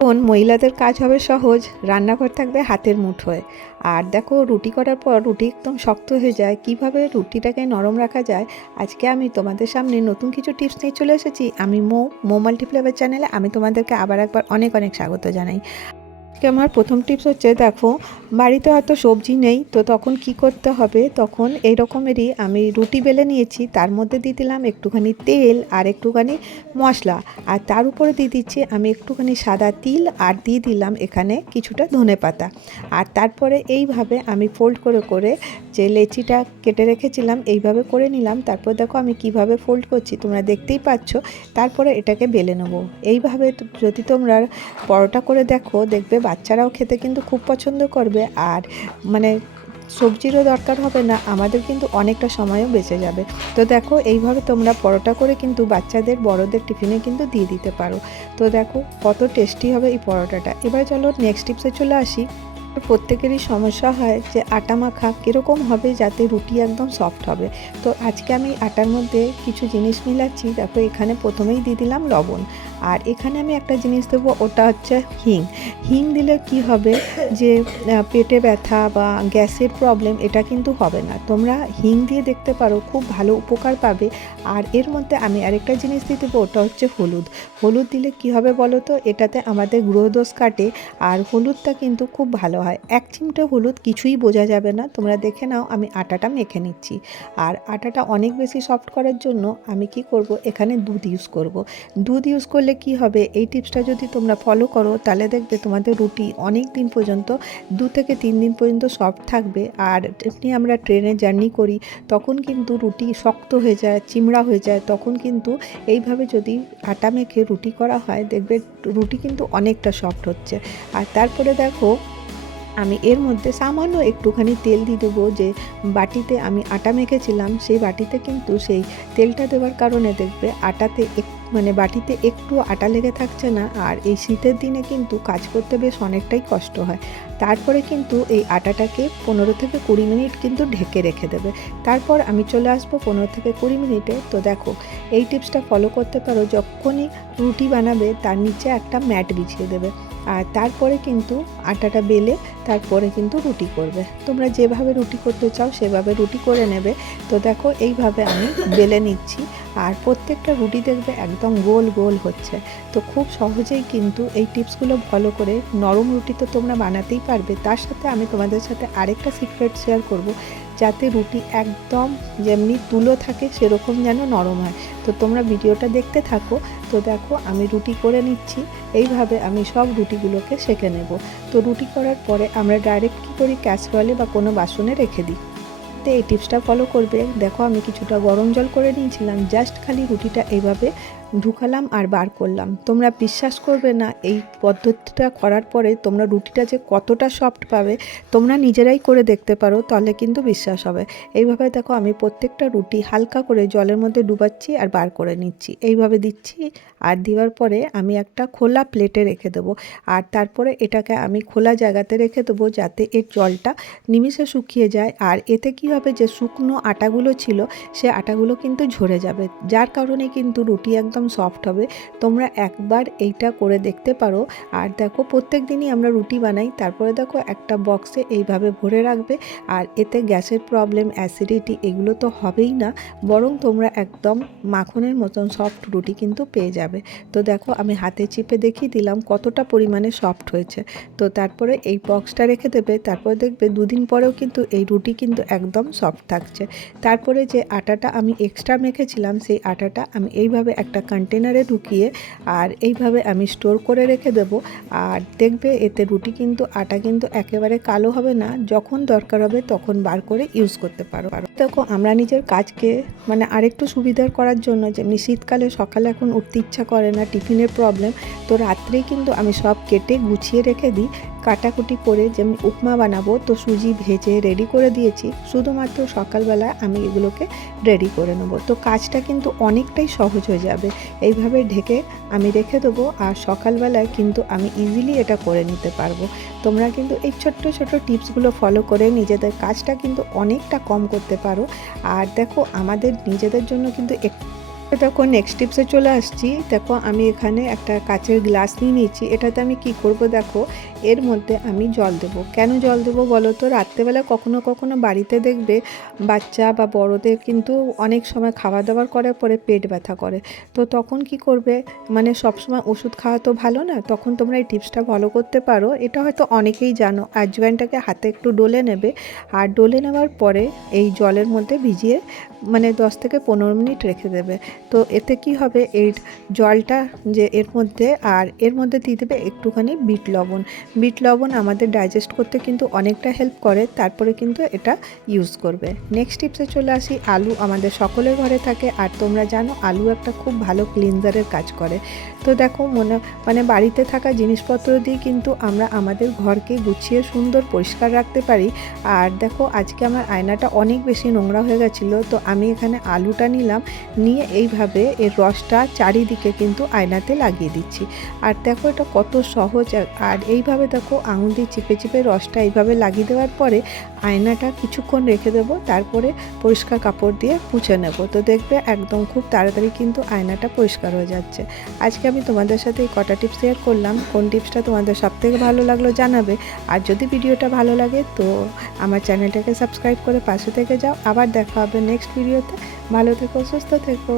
এখন মহিলাদের কাজ হবে সহজ, রান্নাঘর থাকবে হাতের মুঠোয়। আর দেখো রুটি করার পর রুটি একদম শক্ত হয়ে যায়, কিভাবে রুটিটাকে নরম রাখা যায় আজকে আমি তোমাদের সামনে নতুন কিছু টিপস নিয়ে চলে এসেছি। আমি মো মাল্টিফ্লেভার চ্যানেলে আমি তোমাদেরকে আবার একবার অনেক অনেক স্বাগত জানাই। আমার প্রথম টিপস হচ্ছে, দেখো বাড়িতে হয়তো সবজি নেই, তো তখন কি করতে হবে, তখন এই রকমেরই আমি রুটি বেলে নিয়েছি, তার মধ্যে দিয়ে দিলাম একটুখানি তেল আর একটুখানি মশলা, আর তার উপরে দিয়ে দিচ্ছি আমি একটুখানি সাদা তিল, আর দিয়ে দিলাম এখানে কিছুটা ধনেপাতা। আর তারপরে এইভাবে আমি ফোল্ড করে করে যে লেচিটা কেটে রেখেছিলাম এইভাবে করে নিলাম। তারপর দেখো আমি কিভাবে ফোল্ড করছি তোমরা দেখতেই পাচ্ছ। তারপরে এটাকে বেলে নেবো। এইভাবে যদি তোমরা পরোটা করে দেখো, দেখবে বাচ্চারাও খেতে কিন্তু খুব পছন্দ করবে, আর মানে সবজিরও দরকার হবে না, আমাদের কিন্তু অনেকটা সময়ও বেঁচে যাবে। তো দেখো এইভাবে তোমরা পরোটা করে কিন্তু বাচ্চাদের বড়দের টিফিনে কিন্তু দিয়ে দিতে পারো। তো দেখো কত টেস্টি হবে এই পরোটাটা। এবার চলো নেক্সট টিপসে চলে আসি। প্রত্যেকেরই সমস্যা হয় যে আটা মাখা কীরকম হবে যাতে রুটি একদম সফট হবে। তো আজকে আমি আটার মধ্যে কিছু জিনিস মিলাচ্ছি। দেখো এখানে প্রথমেই দিয়ে দিলাম লবণ, আর এখানে আমি একটা জিনিস দেবো, ওটা হচ্ছে হিং। হিং দিলে কি হবে যে পেটে ব্যথা বা গ্যাসের প্রবলেম এটা কিন্তু হবে না। তোমরা হিং দিয়ে দেখতে পারো, খুব ভালো উপকার পাবে। আর এর মধ্যে আমি আরেকটা জিনিস দিয়ে দেবো, ওটা হচ্ছে হলুদ। হলুদ দিলে কি হবে বলো তো, এটাতে আমাদের গ্রহদোষ কাটে, আর হলুদটা কিন্তু খুব ভালো হয়। এক চিমটে হলুদ কিছুই বোঝা যাবে না। তোমরা দেখে নাও আমি আটাটা মেখে নিচ্ছি। আর আটাটা অনেক বেশি সফট করার জন্য আমি কি করব, এখানে দুধ ইউজ করব। দুধ ইউজ করলে কি হবে, এই টিপসটা যদি তোমরা ফলো করো তাহলে দেখবে তোমাদের রুটি অনেক দিন পর্যন্ত 2 থেকে 3 দিন পর্যন্ত সফট থাকবে। আর এমনি আমরা ট্রেনে জার্নি করি তখন কিন্তু রুটি শক্ত হয়ে যায়, চিমড়া হয়ে যায়, তখন কিন্তু এইভাবে যদি আটা মেখে রুটি করা হয় দেখবে রুটি কিন্তু অনেকটা সফট হচ্ছে। আর তারপরে দেখো আমি এর মধ্যে সামান্য একটুখানি তেল দিয়ে দেবো। যে বাটিতে আমি আটা মেখেছিলাম সেই বাটিতে কিন্তু সেই তেলটা দেওয়ার কারণে দেখবে আটাতে মানে বাটিতে একটু আটা লেগে থাকছে না। আর এই শীতের দিনে কিন্তু কাজ করতে বেশ অনেকটাই কষ্ট হয়। তারপরে কিন্তু এই আটাটাকে 15 থেকে 20 মিনিট কিন্তু ঢেকে রেখে দেবে। তারপর আমি চলে আসবো 15 থেকে 20 মিনিটে। তো দেখো এই টিপসটা ফলো করতে পারো, যখনই রুটি বানাবে তার নিচে একটা ম্যাট বিছিয়ে দেবে, আর তারপরে কিন্তু আটাটা বেলে তারপরে কিন্তু রুটি করবে। তোমরা যেভাবে রুটি করতে চাও সেভাবে রুটি করে নেবে। তো দেখো এইভাবে আমি বেলে নিচ্ছি, আর প্রত্যেকটা রুটি দেখবে একদম গোল গোল হচ্ছে। তো খুব সহজেই কিন্তু এই টিপসগুলো ফলো করে নরম রুটি তো তোমরা বানাতেই পারবে। তার সাথে আমি তোমাদের সাথে আরেকটা সিক্রেট শেয়ার করব, যাতে রুটি একদম যেমনি তুলো থাকে সেরকম যেন নরম হয়। তো তোমরা ভিডিওটা দেখতে থাকো। তো দেখো আমি রুটি করে নিচ্ছি। এইভাবে আমি সব রুটিগুলোকে সেঁকে নেব। তো রুটি করার পরে আমরা ডাইরেক্ট কী করি, ক্যাসরোলে বা কোনো বাসনে রেখে দিই। তো এই টিপসটা ফলো করবে। দেখো আমি কিছুটা গরম জল করে নিয়েছিলাম, জাস্ট খালি রুটিটা এইভাবে ঢুকালাম আর বার করলাম। তোমরা বিশ্বাস করবে না, এই পদ্ধতিটা করার পরে তোমরা রুটিটা যে কতটা সফট পাবে তোমরা নিজেরাই করে দেখতে পারো, তাহলে কিন্তু বিশ্বাস হবে। এইভাবে দেখো আমি প্রত্যেকটা রুটি হালকা করে জলের মধ্যে ডুবাচ্ছি আর বার করে নিচ্ছি, এইভাবে দিচ্ছি। আর দেওয়ার পরে আমি একটা খোলা প্লেটে রেখে দেবো। আর তারপরে এটাকে আমি খোলা জায়গাতে রেখে দেবো যাতে এর জলটা নিমিষে শুকিয়ে যায়। আর এতে কী হবে, যে শুকনো আটাগুলো ছিল সে আটাগুলো কিন্তু ঝরে যাবে, যার কারণে কিন্তু রুটি একদম সফট হবে। তোমরা একবার এইটা করে দেখতে পারো। আর দেখো প্রত্যেক দিনই আমরা রুটি বানাই, তারপরে দেখো একটা বক্সে এইভাবে ভরে রাখবে। আর এতে গ্যাসের প্রবলেম, অ্যাসিডিটি এগুলো তো হবেই না, বরং তোমরা একদম মাখনের মতন সফট রুটি কিন্তু পেয়ে যাবে। তো দেখো আমি হাতে চিপে দেখিয়ে দিলাম কতটা পরিমাণে সফট হয়েছে। তো তারপরে এই বক্সটা রেখে দেবে, তারপর দেখবে 2 দিন পরেও কিন্তু এই রুটি কিন্তু একদম সফট থাকছে। তারপরে যে আটাটা আমি এক্সট্রা মেখেছিলাম সেই আটাটা আমি এইভাবে একটা কন্টেনারে ঢুকিয়ে আর এইভাবে আমি স্টোর করে রেখে দেবো। আর দেখবে এতে রুটি কিন্তু আটা কিন্তু একেবারে কালো হবে না, যখন দরকার হবে তখন বার করে ইউজ করতে পারো। দেখো আমরা নিজের কাজকে মানে আরেকটু সুবিধার করার জন্য, যেমনি শীতকালে সকালে এখন উঠতে ইচ্ছা করে না, টিফিনের প্রবলেম, তো রাত্রেই কিন্তু আমি সব কেটে গুছিয়ে রেখে দিই। কাটাকুটি করে যেমন উপমা বানাবো তো সুজি ভেজে রেডি করে দিয়েছি, শুধুমাত্র সকালবেলা আমি এগুলোকে রেডি করে নেবো। তো কাজটা কিন্তু অনেকটাই সহজ হয়ে যাবে। এইভাবে ঢেকে আমি রেখে দেবো, আর সকালবেলায় কিন্তু আমি ইজিলি এটা করে নিতে পারবো। তোমরা কিন্তু এই ছোট্ট ছোট্ট টিপসগুলো ফলো করে নিজেদের কাজটা কিন্তু অনেকটা কম করতে পারো। আর দেখো আমাদের নিজেদের জন্য কিন্তু তো দেখো নেক্সট টিপসে চলে আসছি। দেখো আমি এখানে একটা কাচের গ্লাস নিয়ে নিয়েছি। এটাতে আমি কি করব দেখো, এর মধ্যে আমি জল দেব। কেন জল দেবো বলো তো? রাত্রেবেলা কখনো কখনো বাড়িতে দেখবে বাচ্চা বা বড়দের কিন্তু অনেক সময় খাওয়া দাওয়ার করার পরে পেট ব্যথা করে। তো তখন কি করবে, মানে সবসময় ওষুধ খাওয়া তো ভালো না, তখন তোমরা এই টিপসটা ফলো করতে পারো। এটা হয়তো অনেকেই জানো। আজওয়াইনটাকে হাতে একটু ডলে নেবে, আর ডলে নেওয়ার পরে এই জলের মধ্যে ভিজিয়ে মানে 10 থেকে 15 মিনিট রেখে দেবে। তো এতে কি হবে, এই জলটা যে এর মধ্যে, আর এর মধ্যে দিয়ে দেবে একটুখানি বিট লবণ। বিট লবণ আমাদের ডাইজেস্ট করতে কিন্তু অনেকটা হেল্প করে। তারপরে কিন্তু এটা ইউজ করবে। নেক্সট টিপসে চলে আসি। আলু আমাদের সকলের ঘরে থাকে, আর তোমরা জানো আলু একটা খুব ভালো ক্লিনজারের কাজ করে। তো দেখো মানে বাড়িতে থাকা জিনিসপত্র দিয়ে কিন্তু আমরা আমাদের ঘরকে গুছিয়ে সুন্দর পরিষ্কার রাখতে পারি। আর দেখো আজকে আমার আয়নাটা অনেক বেশি নোংরা হয়ে গেছিলো, তো আমি এখানে আলুটা নিলাম, নিয়ে এইভাবে এর রসটা চারিদিকে কিন্তু আয়নাতে লাগিয়ে দিচ্ছি। আর দেখো এটা কত সহজ। আর এইভাবে দেখো আঙুল দিয়ে চিপে চিপে রসটা এইভাবে লাগিয়ে দেওয়ার পরে আয়নাটা কিছুক্ষণ রেখে দেবো, তারপরে পরিষ্কার কাপড় দিয়ে মুছে নেব। তো দেখবে একদম খুব তাড়াতাড়ি কিন্তু আয়নাটা পরিষ্কার হয়ে যাচ্ছে। আজকে আমি তোমাদের সাথে এই কটা টিপস শেয়ার করলাম। কোন টিপসটা তোমাদের সবথেকে ভালো লাগলো জানাবে। আর যদি ভিডিওটা ভালো লাগে তো আমার চ্যানেলটাকে সাবস্ক্রাইব করে পাশে থেকে যাও। আবার দেখা হবে নেক্সট ভিডিওতে। ভালো থেকো, সুস্থ থেকো।